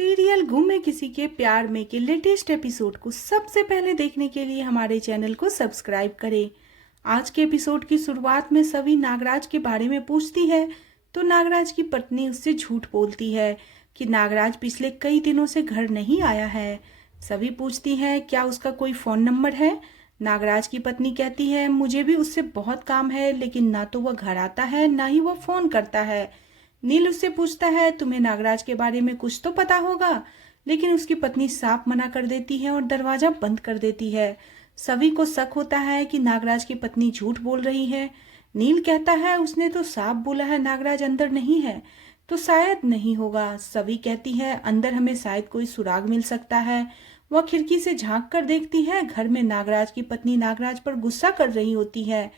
Serial गुम है किसी के प्यार में के लेटेस्ट एपिसोड को सबसे पहले देखने के लिए हमारे चैनल को सब्सक्राइब करें। आज के एपिसोड की शुरुआत में सभी नागराज के बारे में पूछती है तो नागराज की पत्नी उससे झूठ बोलती है कि नागराज पिछले कई दिनों से घर नहीं आया है। सभी पूछती है क्या उसका कोई फ़ोन नंबर है। नागराज की पत्नी कहती है मुझे भी उससे बहुत काम है, लेकिन ना तो वह घर आता है ना ही वह फ़ोन करता है। नील उससे पूछता है तुम्हें नागराज के बारे में कुछ तो पता होगा, लेकिन उसकी पत्नी साफ मना कर देती है और दरवाजा बंद कर देती है। सभी को शक होता है कि नागराज की पत्नी झूठ बोल रही है। नील कहता है उसने तो साफ बोला है नागराज अंदर नहीं है, तो शायद नहीं होगा। सभी कहती है अंदर हमें शायद कोई सुराग मिल सकता है। वह खिड़की से झांक कर देखती है, घर में नागराज की पत्नी नागराज पर गुस्सा कर रही होती है।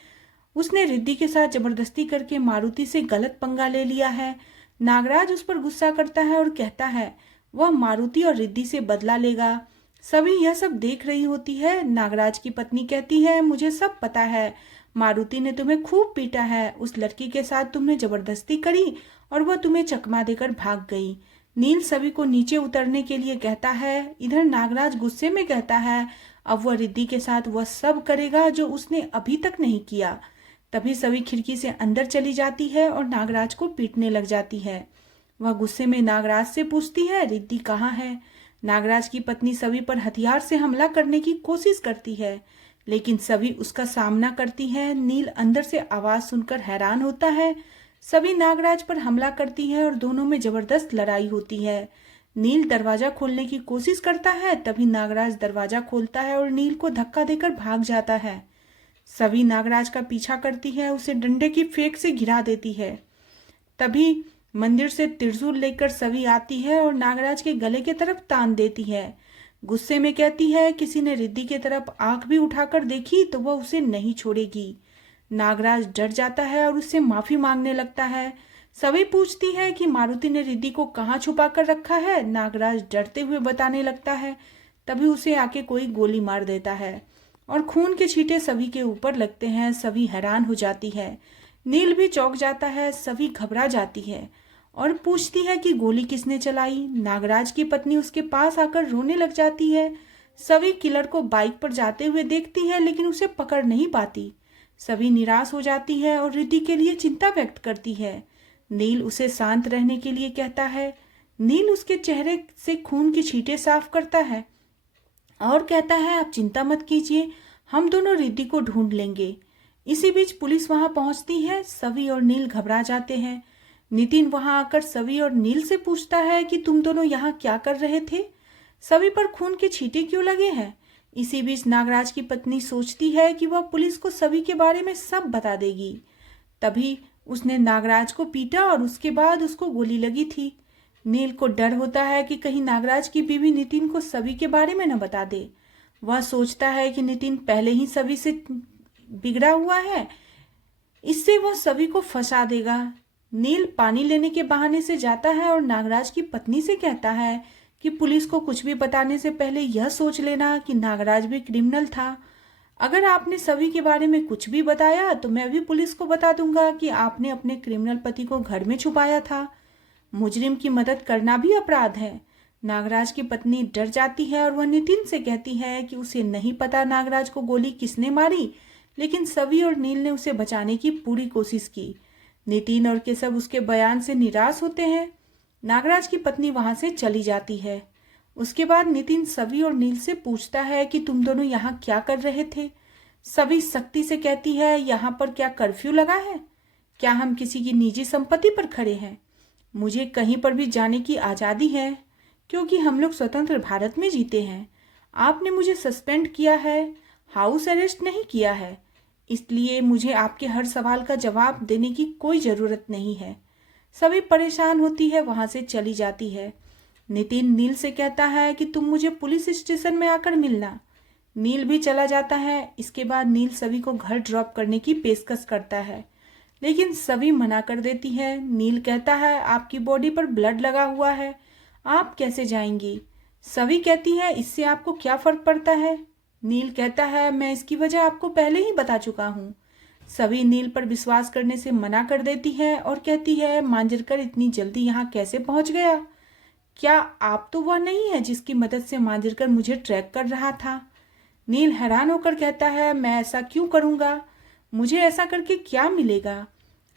उसने रिद्धि के साथ जबरदस्ती करके मारुति से गलत पंगा ले लिया है। नागराज उस पर गुस्सा करता है और कहता है वह मारुति और रिद्धि से बदला लेगा। सभी यह सब देख रही होती है। नागराज की पत्नी कहती है मुझे सब पता है, मारुति ने तुम्हें खूब पीटा है, उस लड़की के साथ तुमने जबरदस्ती करी और वह तुम्हें चकमा देकर भाग गई। नील सभी को नीचे उतरने के लिए कहता है। इधर नागराज गुस्से में कहता है अब वह रिद्धि के साथ वह सब करेगा जो उसने अभी तक नहीं किया। तभी सभी खिड़की से अंदर चली जाती है और नागराज को पीटने लग जाती है। वह गुस्से में नागराज से पूछती है रिद्धि कहाँ है। नागराज की पत्नी सभी पर हथियार से हमला करने की कोशिश करती है, लेकिन सभी उसका सामना करती है। नील अंदर से आवाज सुनकर हैरान होता है। सभी नागराज पर हमला करती है और दोनों में जबरदस्त लड़ाई होती है। नील दरवाजा खोलने की कोशिश करता है, तभी नागराज दरवाजा खोलता है और नील को धक्का देकर भाग जाता है। सभी नागराज का पीछा करती है, उसे डंडे की फेंक से गिरा देती है। तभी मंदिर से त्रिशूल लेकर सभी आती है और नागराज के गले की तरफ तान देती है। गुस्से में कहती है किसी ने रिद्धि की तरफ आंख भी उठाकर देखी तो वह उसे नहीं छोड़ेगी। नागराज डर जाता है और उससे माफी मांगने लगता है। सभी पूछती है कि मारुति ने रिद्धि को कहाँ छुपा कर रखा है। नागराज डरते हुए बताने लगता है। तभी उसे आके कोई गोली मार देता है और खून के छींटे सभी के ऊपर लगते हैं। सभी हैरान हो जाती है। नील भी चौंक जाता है। सभी घबरा जाती है और पूछती है कि गोली किसने चलाई। नागराज की पत्नी उसके पास आकर रोने लग जाती है। सभी किलर को बाइक पर जाते हुए देखती है, लेकिन उसे पकड़ नहीं पाती। सभी निराश हो जाती है और रिद्धि के लिए चिंता व्यक्त करती है। नील उसे शांत रहने के लिए कहता है। नील उसके चेहरे से खून की छींटे साफ करता है और कहता है आप चिंता मत कीजिए, हम दोनों रिद्धि को ढूंढ लेंगे। इसी बीच पुलिस वहां पहुंचती है। सभी और नील घबरा जाते हैं। नितिन वहां आकर सभी और नील से पूछता है कि तुम दोनों यहाँ क्या कर रहे थे, सभी पर खून के छींटे क्यों लगे हैं। इसी बीच नागराज की पत्नी सोचती है कि वह पुलिस को सभी के बारे में सब बता देगी। तभी उसने नागराज को पीटा और उसके बाद उसको गोली लगी थी। नील को डर होता है कि कहीं नागराज की बीवी नितिन को सभी के बारे में न बता दे। वह सोचता है कि नितिन पहले ही सभी से बिगड़ा हुआ है, इससे वह सभी को फंसा देगा। नील पानी लेने के बहाने से जाता है और नागराज की पत्नी से कहता है कि पुलिस को कुछ भी बताने से पहले यह सोच लेना कि नागराज भी क्रिमिनल था। अगर आपने सभी के बारे में कुछ भी बताया तो मैं भी पुलिस को बता दूंगा कि आपने अपने क्रिमिनल पति को घर में छुपाया था। मुजरिम की मदद करना भी अपराध है। नागराज की पत्नी डर जाती है और वह नितिन से कहती है कि उसे नहीं पता नागराज को गोली किसने मारी, लेकिन सभी और नील ने उसे बचाने की पूरी कोशिश की। नितिन और केशव उसके बयान से निराश होते हैं। नागराज की पत्नी वहां से चली जाती है। उसके बाद नितिन सभी और नील से पूछता है कि तुम दोनों यहाँ क्या कर रहे थे। सभी सख्ती से कहती है यहाँ पर क्या कर्फ्यू लगा है, क्या हम किसी की निजी संपत्ति पर खड़े हैं। मुझे कहीं पर भी जाने की आज़ादी है, क्योंकि हम लोग स्वतंत्र भारत में जीते हैं। आपने मुझे सस्पेंड किया है, हाउस अरेस्ट नहीं किया है, इसलिए मुझे आपके हर सवाल का जवाब देने की कोई ज़रूरत नहीं है। सभी परेशान होती है, वहां से चली जाती है। नितिन नील से कहता है कि तुम मुझे पुलिस स्टेशन में आकर मिलना। नील भी चला जाता है। इसके बाद नील सभी को घर ड्रॉप करने की पेशकश करता है, लेकिन सभी मना कर देती है। नील कहता है आपकी बॉडी पर ब्लड लगा हुआ है, आप कैसे जाएंगी। सभी कहती है इससे आपको क्या फर्क पड़ता है। नील कहता है मैं इसकी वजह आपको पहले ही बता चुका हूँ। सभी नील पर विश्वास करने से मना कर देती है और कहती है मांजरकर इतनी जल्दी यहाँ कैसे पहुँच गया। क्या आप तो वह नहीं है जिसकी मदद से मांजरकर मुझे ट्रैक कर रहा था? नील हैरान होकर कहता है, मैं ऐसा क्यों करूँगा? मुझे ऐसा करके क्या मिलेगा?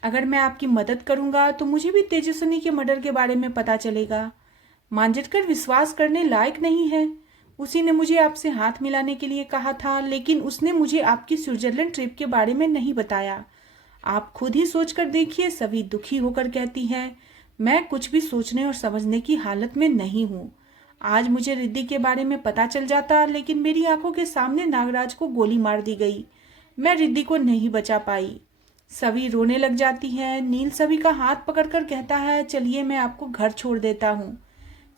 अगर मैं आपकी मदद करूँगा तो मुझे भी तेजस्विनी के मर्डर के बारे में पता चलेगा। मांजरकर विश्वास करने लायक नहीं है। उसी ने मुझे आपसे हाथ मिलाने के लिए कहा था, लेकिन उसने मुझे आपकी स्विट्जरलैंड ट्रिप के बारे में नहीं बताया। आप खुद ही सोच कर देखिए। सभी दुखी होकर कहती है, मैं कुछ भी सोचने और समझने की हालत में नहीं हूँ। आज मुझे रिद्धि के बारे में पता चल जाता, लेकिन मेरी आंखों के सामने नागराज को गोली मार दी गई। मैं रिद्धि को नहीं बचा पाई। सभी रोने लग जाती है। नील सभी का हाथ पकड़कर कहता है, चलिए मैं आपको घर छोड़ देता हूँ।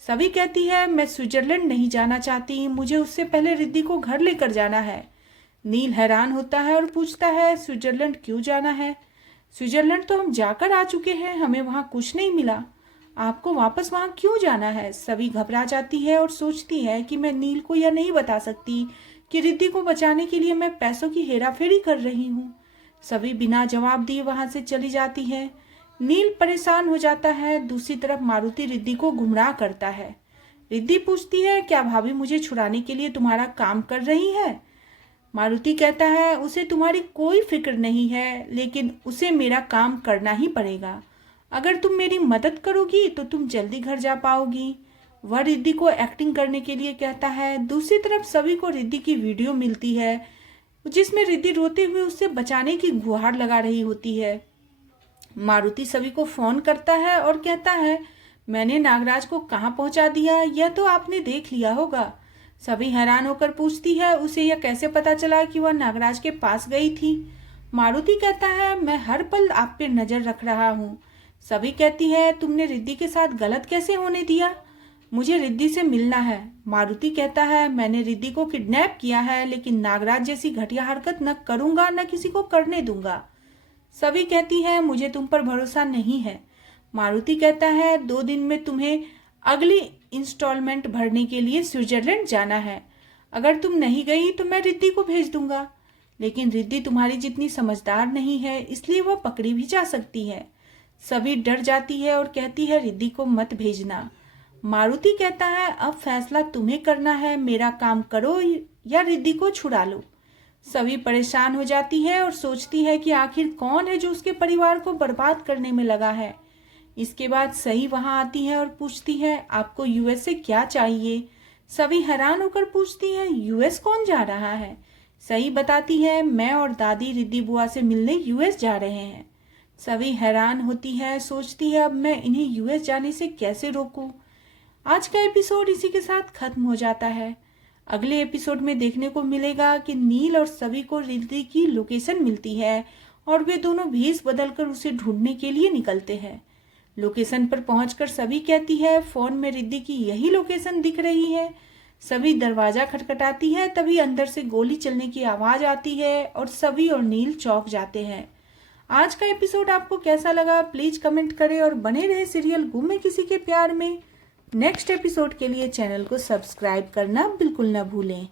सभी कहती है, मैं स्विट्जरलैंड नहीं जाना चाहती, मुझे उससे पहले रिद्धि को घर लेकर जाना है। नील हैरान होता है और पूछता है, स्विट्जरलैंड क्यों जाना है? स्विट्जरलैंड तो हम जाकर आ चुके हैं, हमें वहाँ कुछ नहीं मिला। आपको वापस वहाँ क्यों जाना है? सभी घबरा जाती है और सोचती है कि मैं नील को यह नहीं बता सकती कि रिद्धि को बचाने के लिए मैं पैसों की हेराफेरी कर रही हूँ। सभी बिना जवाब दिए वहाँ से चली जाती है। नील परेशान हो जाता है। दूसरी तरफ मारुति रिद्धि को गुमराह करता है। रिद्धि पूछती है, क्या भाभी मुझे छुड़ाने के लिए तुम्हारा काम कर रही है? मारुति कहता है, उसे तुम्हारी कोई फिक्र नहीं है, लेकिन उसे मेरा काम करना ही पड़ेगा। अगर तुम मेरी मदद करोगी तो तुम जल्दी घर जा पाओगी। वह रिद्धि को एक्टिंग करने के लिए कहता है। दूसरी तरफ सभी को रिद्धि की वीडियो मिलती है, जिसमें रिद्धि रोते हुए उससे बचाने की गुहार लगा रही होती है। मारुति सभी को फोन करता है और कहता है, मैंने नागराज को कहाँ पहुंचा दिया, यह तो आपने देख लिया होगा। सभी हैरान होकर पूछती है, उसे यह कैसे पता चला कि वह नागराज के पास गई थी? मारुति कहता है, मैं हर पल आप पे नजर रख रहा हूँ। सभी कहती है, तुमने रिद्धि के साथ गलत कैसे होने दिया? मुझे रिद्धि से मिलना है। मारुति कहता है, मैंने रिद्धि को किडनैप किया है, लेकिन नागराज जैसी घटिया हरकत न करूंगा, न किसी को करने दूंगा। सभी कहती है, मुझे तुम पर भरोसा नहीं है। मारुति कहता है, 2 दिन में तुम्हें अगली इंस्टॉलमेंट भरने के लिए स्विट्जरलैंड जाना है। अगर तुम नहीं गई तो मैं रिद्धि को भेज दूंगा। लेकिन रिद्धि तुम्हारी जितनी समझदार नहीं है, इसलिए वह पकड़ी भी जा सकती है। सभी डर जाती है और कहती है, रिद्धि को मत भेजना। मारुति कहता है, अब फैसला तुम्हें करना है, मेरा काम करो या रिद्धि को छुड़ा लो। सभी परेशान हो जाती है और सोचती है कि आखिर कौन है जो उसके परिवार को बर्बाद करने में लगा है। इसके बाद सही वहां आती है और पूछती है, आपको यूएस से क्या चाहिए? सभी हैरान होकर पूछती है, यूएस कौन जा रहा है? सही बताती है, मैं और दादी रिद्धि बुआ से मिलने यूएस जा रहे हैं। सभी हैरान होती है, सोचती है अब मैं इन्हें यूएस जाने से कैसे रोकूं। आज का एपिसोड इसी के साथ खत्म हो जाता है। अगले एपिसोड में देखने को मिलेगा कि नील और सभी को रिद्धि की लोकेशन मिलती है और वे दोनों भेष बदलकर उसे ढूंढने के लिए निकलते हैं। लोकेशन पर पहुंचकर सभी कहती है, फोन में रिद्धि की यही लोकेशन दिख रही है। सभी दरवाजा खटखटाती है, तभी अंदर से गोली चलने की आवाज आती है और सभी और नील चौंक जाते हैं। आज का एपिसोड आपको कैसा लगा प्लीज कमेंट करें और बने रहे सीरियल गुम है किसी के प्यार में। नेक्स्ट एपिसोड के लिए चैनल को सब्सक्राइब करना बिल्कुल न भूलें।